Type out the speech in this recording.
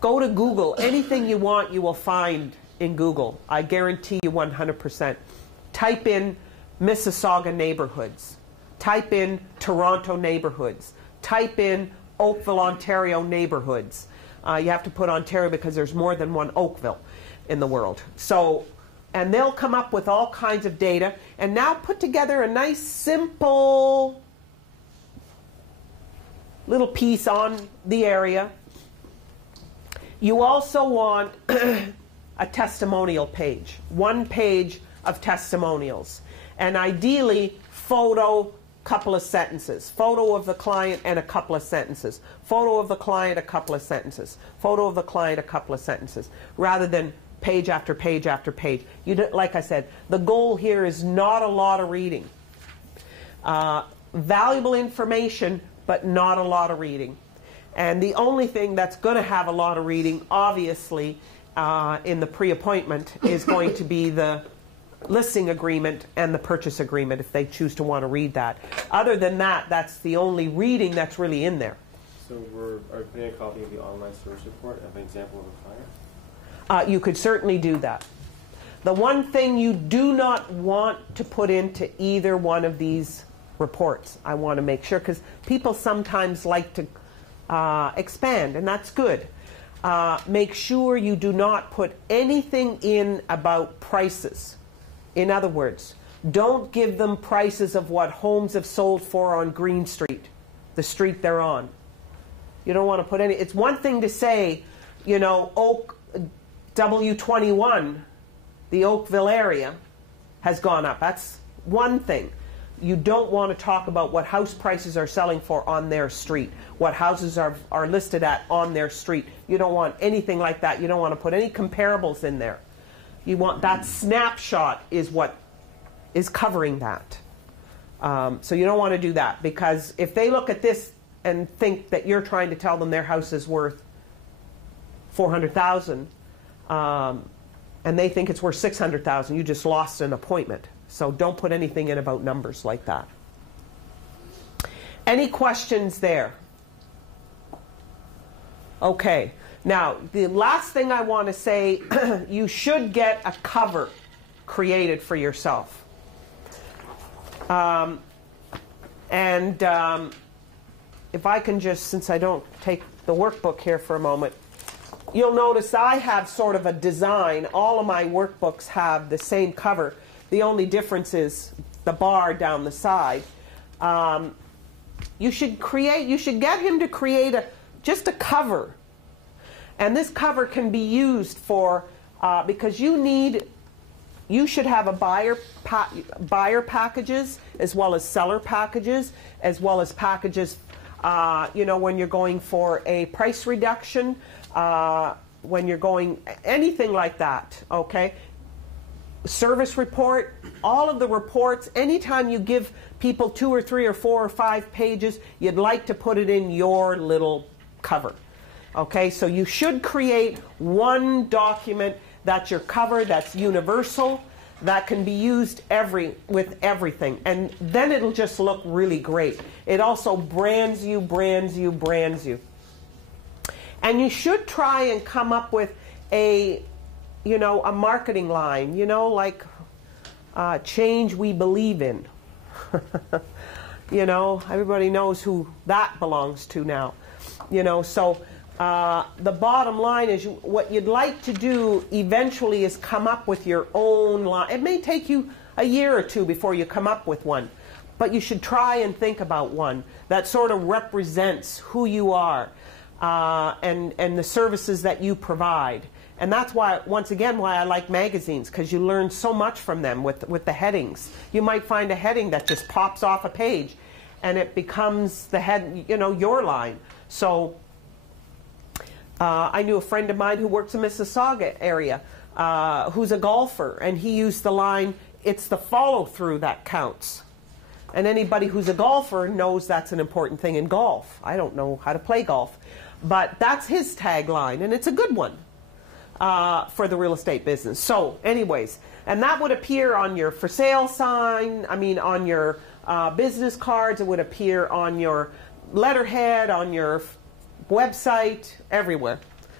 Go to Google. Anything you want, you will find in Google. I guarantee you 100%. Type in Mississauga neighborhoods. Type in Toronto neighborhoods. Type in Oakville, Ontario neighborhoods. You have to put Ontario because there's more than one Oakville in the world. So, and they'll come up with all kinds of data. And now put together a nice, simple little piece on the area. You also want a testimonial page. One page of testimonials. And ideally, photo, couple of sentences. Photo of the client and a couple of sentences. Photo of the client, a couple of sentences. Photo of the client, a couple of sentences. Rather than page after page after page. Like I said, the goal here is not a lot of reading. Valuable information, but not a lot of reading. And the only thing that's going to have a lot of reading, obviously, in the pre-appointment is going to be the listing agreement and the purchase agreement if they choose to want to read that. Other than that, that's the only reading that's really in there. So are putting a copy of the online service report of an example of a client? You could certainly do that. The one thing you do not want to put into either one of these reports, I want to make sure, because people sometimes like to expand, and that's good. Make sure you do not put anything in about prices. In other words, don't give them prices of what homes have sold for on Green Street, the street they're on. You don't want to put any. It's one thing to say, you know, Oak W21, the Oakville area, has gone up. That's one thing. You don't want to talk about what house prices are selling for on their street, what houses are listed at on their street. You don't want anything like that. You don't want to put any comparables in there. You want that snapshot is what is covering that. So you don't want to do that, because if they look at this and think that you're trying to tell them their house is worth $400,000 and they think it's worth $600,000, you just lost an appointment. So don't put anything in about numbers like that. Any questions there? Okay. Now, the last thing I want to say, you should get a cover created for yourself. If I can just, since I don't take the workbook here for a moment, you'll notice I have sort of a design. All of my workbooks have the same cover. The only difference is the bar down the side. You should get him to create just a cover. And this cover can be used for, because you should have a buyer packages as well as seller packages, as well as packages, you know, when you're going for a price reduction, when you're going, anything like that, okay? Service report, all of the reports, anytime you give people 2 or 3 or 4 or 5 pages, you'd like to put it in your little cover. Okay, so you should create one document that's your cover, that's universal, that can be used with everything. And then it'll just look really great. It also brands you. And you should try and come up with a marketing line, like change we believe in. Everybody knows who that belongs to now. So the bottom line is what you'd like to do eventually is come up with your own line. It may take you a year or 2 before you come up with one, but you should try and think about one that sort of represents who you are and the services that you provide. And that's why, once again, why I like magazines, because you learn so much from them with the headings. You might find a heading that just pops off a page, and it becomes the head, your line. So I knew a friend of mine who works in Mississauga area, who's a golfer, and he used the line, "It's the follow-through that counts." And anybody who's a golfer knows that's an important thing in golf. I don't know how to play golf, but that's his tagline, and it's a good one. For the real estate business. So anyways, and that would appear on your for sale sign, on your business cards, it would appear on your letterhead, on your website, everywhere.